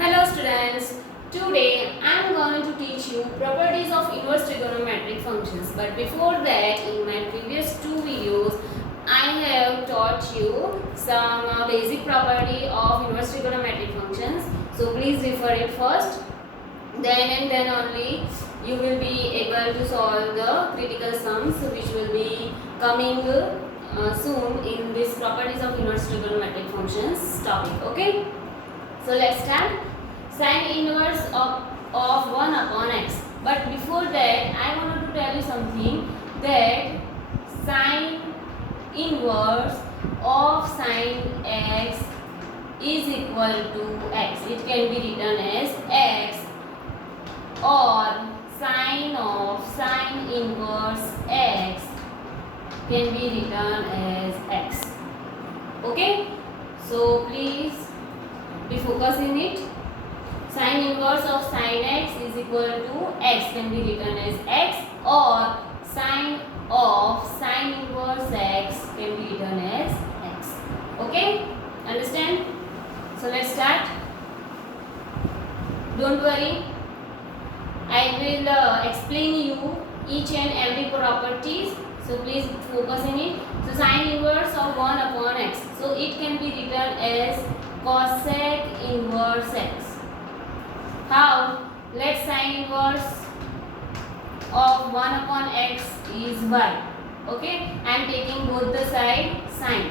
Hello students, today I am going to teach you properties of inverse trigonometric functions. But before that, in my previous two videos, I have taught you some basic property of inverse trigonometric functions. So please refer it first. Then only you will be able to solve the critical sums which will be coming soon in this properties of inverse trigonometric functions topic. Okay, so let's start. Sine inverse of 1 upon x. But before that, I wanted to tell you something, that sine inverse of sine x is equal to x. It can be written as x, or sine of sine inverse x can be written as x. Okay, so please be focused in it. Sine inverse of sine x is equal to x can be written as x, or sine of sine inverse x can be written as x. Okay, understand? So let's start. Don't worry, I will explain you each and every properties, so please focus in it. So sine inverse of 1 upon x, so it can be written as cosec inverse x. How? Let sine inverse of 1 upon x is y. Okay, I am taking both the side sine,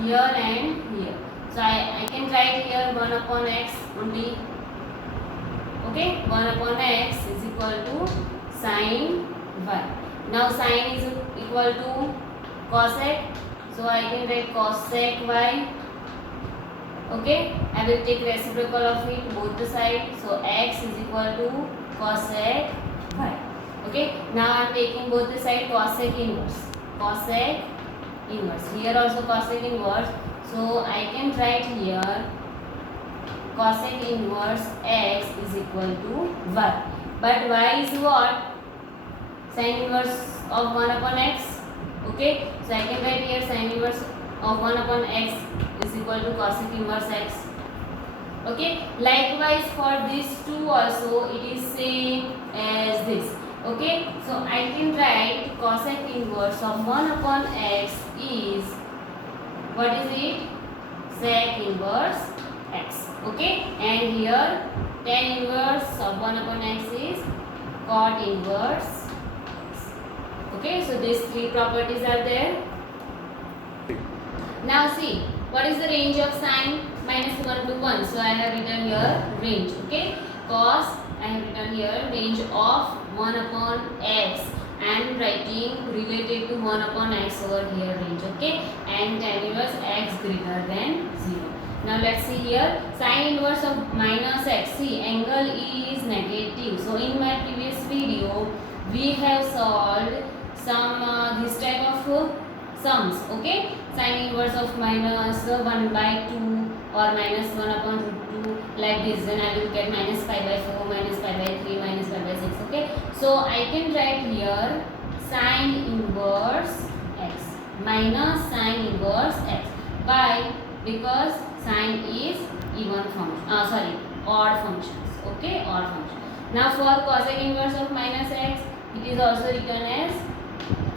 here and here. So I can write here 1 upon x only. Okay, 1 upon x is equal to sine y. Now sine is equal to cosec, so I can write cosec y. Okay, I will take reciprocal of it both the sides, so x is equal to cosec y. Okay, now I am taking both the side cosec inverse, cosec inverse. Here also cosec inverse, so I can write here cosec inverse x is equal to y. But y is what? Sine inverse of 1 upon x. Okay, so I can write here sine inverse of 1 upon x is equal to cosec inverse x. Okay, likewise for these two also it is same as this. Okay, so I can write cosec inverse of 1 upon x is, what is it? Sec inverse x. Okay, and here tan inverse of 1 upon x is cot inverse x. Okay, so these three properties are there. Now see, what is the range of sine? Minus 1 to 1. So I have written here range. Okay, cos, I have written here range of 1 upon x. I am writing related to 1 upon x over here range. Okay, and tan inverse x greater than 0. Now let's see here, sine inverse of minus x. See, angle is negative. So in my previous video, we have solved some this type of sums. Okay, sine inverse of minus 1 by 2 or minus 1 upon root 2, like this. Then I will get minus pi by 4, minus pi by 3, minus pi by 6. Okay, so I can write here sine inverse x minus sine inverse x. Why? Because sine is even function, odd functions. Okay, odd function. Now for cosec inverse of minus x, it is also written as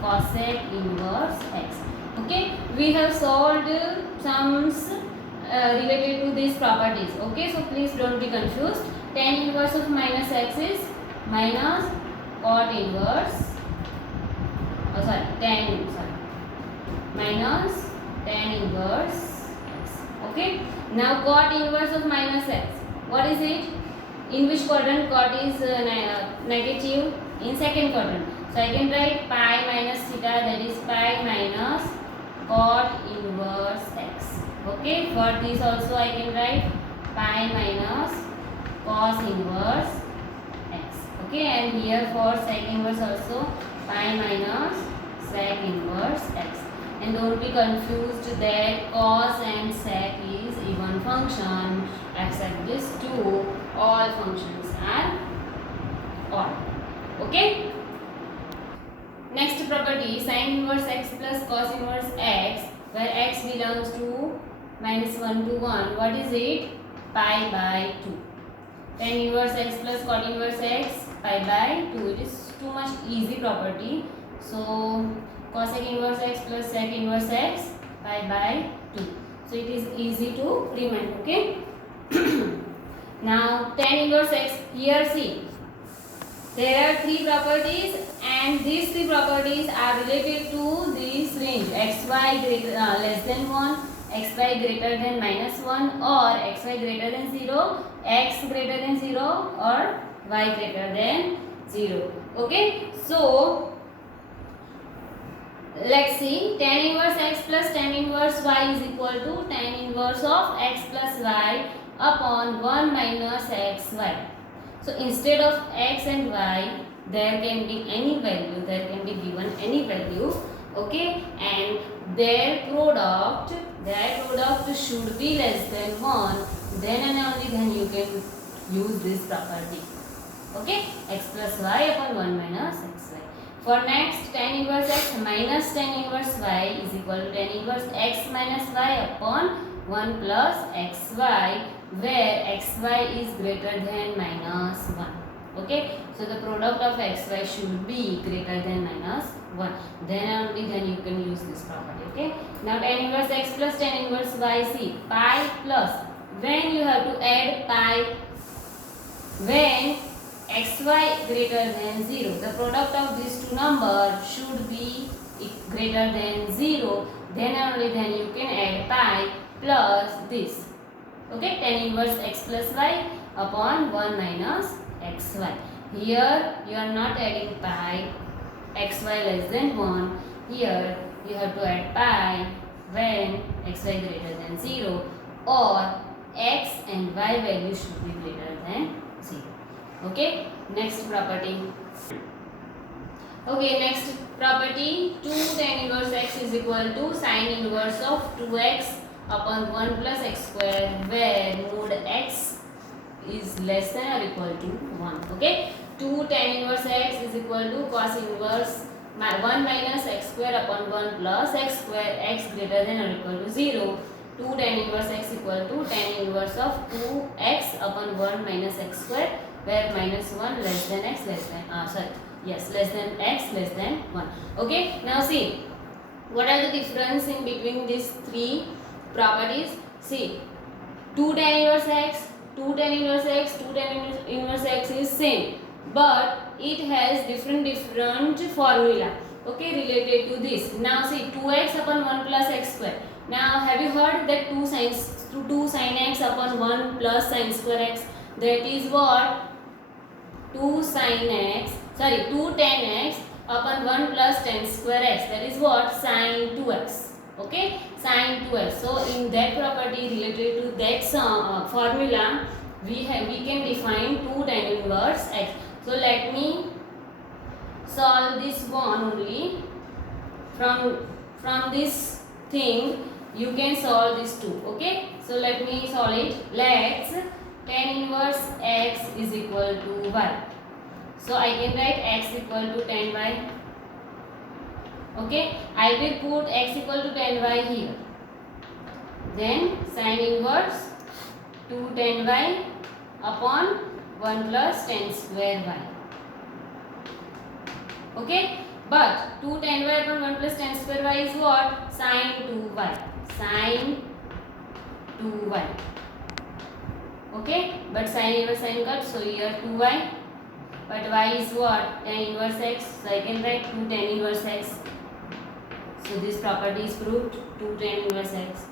cosec inverse x. Okay, we have solved sums related to these properties. Okay, so please don't be confused. Tan inverse of minus x is minus cot inverse, minus tan inverse x. Okay, now cot inverse of minus x, what is it? In which quadrant cot is negative? In second quadrant. So I can write pi minus theta, that is pi minus cot inverse x. Okay, for this also I can write pi minus cos inverse x. Okay, and here for sec inverse also pi minus sec inverse x. And don't be confused that cos and sec is even function, except these two, all functions are odd. Okay. Next property, sine inverse x plus cos inverse x, where x belongs to minus 1 to 1. What is it? pi by 2. Tan inverse x plus cot inverse x pi by 2. It is too much easy property. So cosec inverse x plus sec inverse x pi by 2. So it is easy to remember. Okay. Now tan inverse x, here see, there are three properties and these three properties are related to this range xy greater less than 1, xy greater than -1, or xy greater than 0, x greater than 0, or y greater than 0. Okay, so let's see, tan inverse x plus tan inverse y is equal to tan inverse of x plus y upon 1 minus xy. So instead of x and y, there can be any value, there can be given any value, okay, and their product should be less than 1, then and only then you can use this property. Okay, x plus y upon 1 minus xy. For next, tan inverse x minus tan inverse y is equal to tan inverse x minus y upon 1 plus xy, where xy is greater than -1. Okay, so the product of xy should be greater than -1. Then only then you can use this property. Okay, now tan inverse x plus tan inverse y, see, pi plus, when you have to add pi, when xy greater than 0, the product of these two numbers should be greater than 0, then only then you can add pi plus this. Okay, tan inverse x plus y upon 1 minus xy. Here you are not adding pi, xy less than 1. Here you have to add pi when xy greater than 0, or x and y value should be greater than 0. Okay, next property. Okay, next property, 2 tan inverse x is equal to sin inverse of 2x upon 1 plus x square, where mod x is less than or equal to 1. Okay, 2 tan inverse x is equal to cos inverse 1 minus x square upon 1 plus x square, x greater than or equal to 0. 2 tan inverse x equal to tan inverse of 2x upon 1 minus x square, where -1 less than x less than less than x less than 1. Okay, now see, what are the difference in between these three properties? See, 2 tan inverse x, 2 tan inverse x, 2 tan inverse x is same, but it has different formula, okay, related to this. Now see, 2x upon 1 plus x square. Now have you heard that 2 sin x upon 1 plus sin square x, that is what, 2 tan x upon 1 plus tan square x, that is what, sin 2x. Okay, sin 2x. So in that property related to that formula, we can define 2 tan inverse x. So let me solve this one only. From this thing you can solve this too. Okay, so let me solve it. Let's tan inverse x is equal to y. So I can write x equal to tan y. Okay, I will put x equal to tan y here. Then sin inverse 2 tan y upon 1 plus tan square y. Okay, but 2 tan y upon 1 plus tan square y is what? Sin 2y. Sin 2y. Okay, but sin inverse sin cut, so here 2y. But y is what? Tan inverse x. So I can write 2 tan inverse x. So this property is proved, 2 tan inverse x.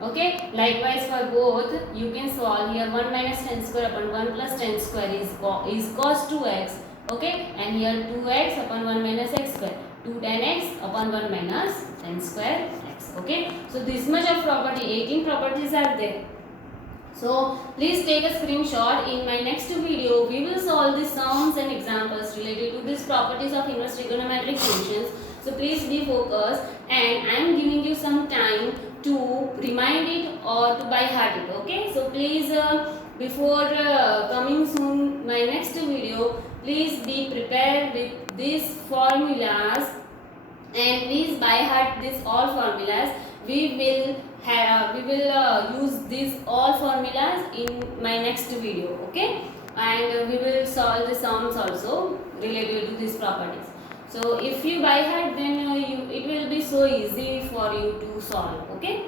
Okay, likewise for both you can solve. Here 1 minus tan square upon 1 plus tan square is cos 2x. Okay, and here 2x upon 1 minus x square, 2 tan x upon 1 minus tan square x. Okay, so this much of property, 18 properties are there. So please take a screenshot. In my next video we will solve the sums and examples related to these properties of inverse trigonometric functions. So please be focused, and I am giving you some time to remind it or to by heart it. Okay, so please before coming soon my next video, please be prepared with these formulas and please by heart these all formulas, we will use these all formulas in my next video. Okay, and we will solve the sums also related to these properties. So if you by heart, then it will be so easy for you to solve. Okay,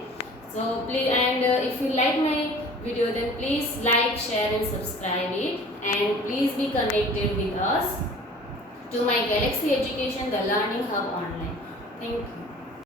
so please, and if you like my video, then please like, share and subscribe it, and please be connected with us to my Galaxy Education, the Learning Hub online. Thank you.